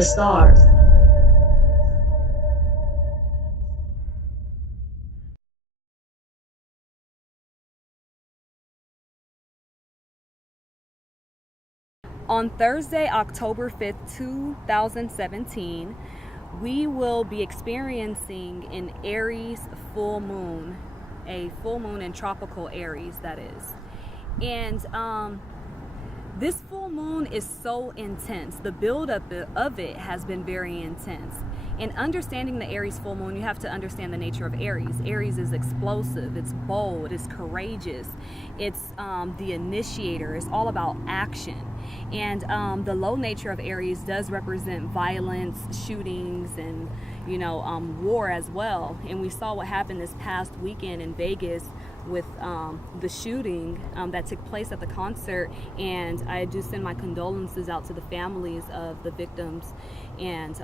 the stars. On Thursday, October 5th, 2017, we will be experiencing an Aries full moon, a full moon in Tropical Aries, that is. And this full moon is so intense. The buildup of it has been very intense. In understanding the Aries full moon, you have to understand the nature of Aries. Aries is explosive, it's bold, it's courageous, it's the initiator, it's all about action. And the low nature of Aries does represent violence, shootings, and war as well. And we saw what happened this past weekend in Vegas with the shooting that took place at the concert. And I do send my condolences out to the families of the victims. And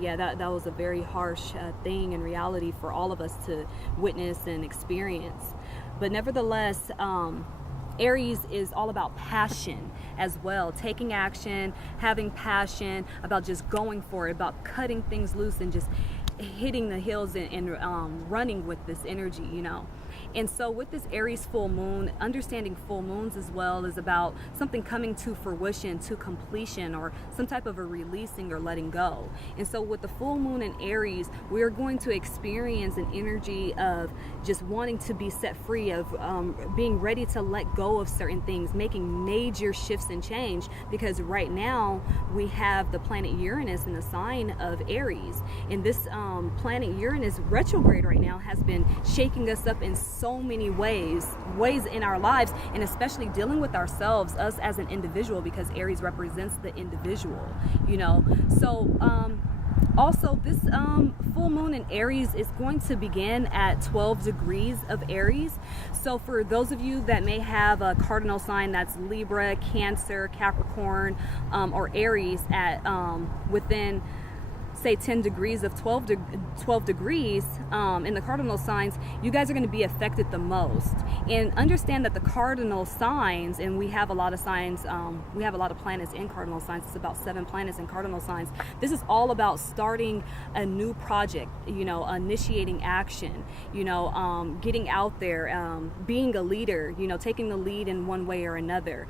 yeah, that was a very harsh thing in reality for all of us to witness and experience. But nevertheless, Aries is all about passion as well, taking action, having passion, about just going for it, about cutting things loose and just hitting the hills and running with this energy, And so with this Aries full moon, understanding full moons as well is about something coming to fruition, to completion, or some type of a releasing or letting go. And so with the full moon in Aries, we are going to experience an energy of just wanting to be set free, of being ready to let go of certain things, making major shifts and change, because right now we have the planet Uranus in the sign of Aries. And this planet Uranus retrograde right now has been shaking us up in so many ways in our lives, and especially dealing with ourselves, us as an individual, because Aries represents the individual, So also this full moon in Aries is going to begin at 12 degrees of Aries. So for those of you that may have a cardinal sign that's Libra, Cancer, Capricorn, or Aries at within say 10 degrees of 12 degrees in the cardinal signs, you guys are going to be affected the most. And understand that the cardinal signs, and we have a lot of signs, we have a lot of planets in cardinal signs. It's about 7 planets in cardinal signs. This is all about starting a new project, initiating action, getting out there, being a leader, taking the lead in one way or another.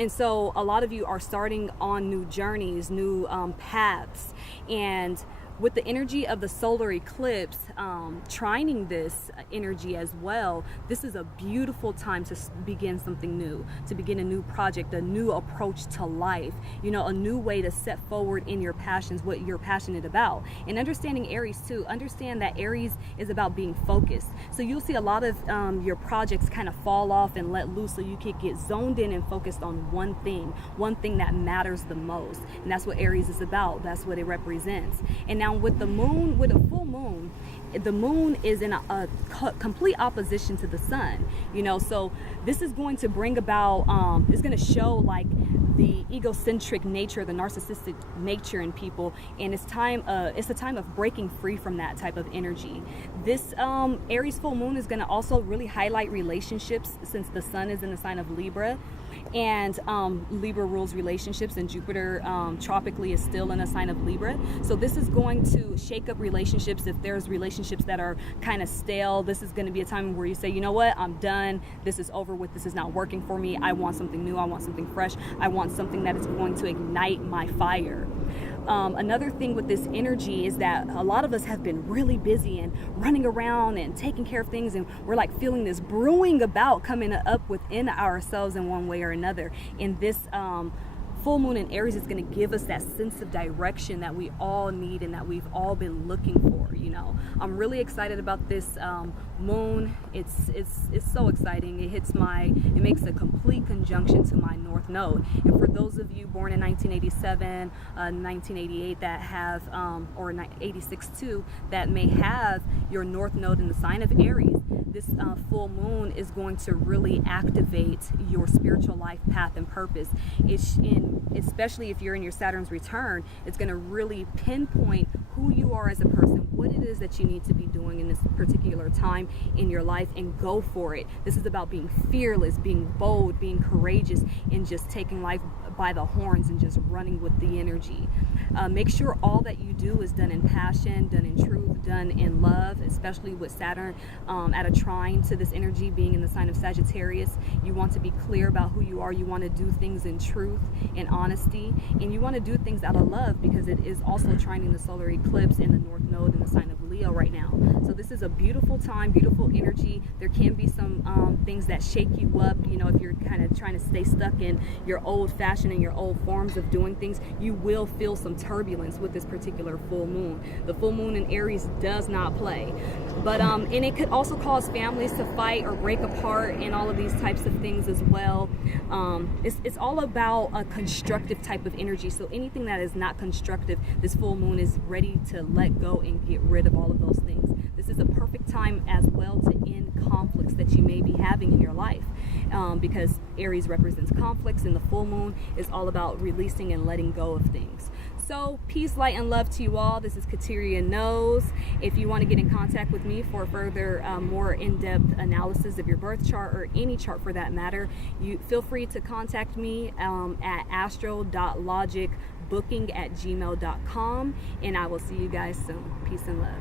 And so a lot of you are starting on new journeys, new paths. And with the energy of the solar eclipse trining this energy as well, this is a beautiful time to begin something new, to begin a new project, a new approach to life, a new way to set forward in your passions, what you're passionate about. And understanding Aries too, understand that Aries is about being focused. So you'll see a lot of your projects kind of fall off and let loose, so you can get zoned in and focused on one thing that matters the most. And that's what Aries is about. That's what it represents. And now with the moon, with a full moon, the moon is in a complete opposition to the sun, so this is going to bring about, it's going to show like the egocentric nature, the narcissistic nature in people, and it's a time of breaking free from that type of energy. This Aries full moon is going to also really highlight relationships, since the sun is in the sign of Libra, and Libra rules relationships, and Jupiter tropically is still in a sign of Libra. So this is going to shake up relationships. If there's relationships that are kind of stale, this is going to be a time where you say, you know what, I'm done, this is over with, this is not working for me, I want something new, I want something fresh, I want something that is going to ignite my fire. Another thing with this energy is that a lot of us have been really busy and running around and taking care of things, and we're like feeling this brewing about coming up within ourselves in one way or another. And this full moon in Aries is going to give us that sense of direction that we all need and that we've all been looking for. I'm really excited about this moon. It's so exciting. It makes a complete conjunction to my North Node. And for those of you born in 1987, 1988 that have, or 86 too, that may have your North Node in the sign of Aries, this full moon is going to really activate your spiritual life path and purpose. Especially if you're in your Saturn's return, it's going to really pinpoint who you are as a person, what it is that you need to be doing in this particular time in your life, and go for it. This is about being fearless, being bold, being courageous, and just taking life by the horns and just running with the energy. Make sure all that you do is done in passion, done in truth, done in love, especially with Saturn at a trine to this energy being in the sign of Sagittarius. You want to be clear about who you are. You want to do things in truth, in honesty, and you want to do things out of love, because it is also trining the solar eclipse in the North Node in the sign of Leo right now. So this is a beautiful time, beautiful energy. There can be some things that shake you up, you know, if you're kind of trying to stay stuck in your old fashioned and your old forms of doing things. You will feel some turbulence with this particular full moon. The full moon in Aries does not play, but and it could also cause families to fight or break apart and all of these types of things as well. It's all about a constructive type of energy. So anything that is not constructive, this full moon is ready to let go and get rid of all of those things. This is a perfect time as well to end conflicts that you may be having in your life, because Aries represents conflicts, and the full moon is all about releasing and letting go of things. So peace, light, and love to you all. This is Kateria Knows. If you want to get in contact with me for further more in-depth analysis of your birth chart, or any chart for that matter, you feel free to contact me at astro.logicbooking@gmail.com, and I will see you guys soon. Peace and love.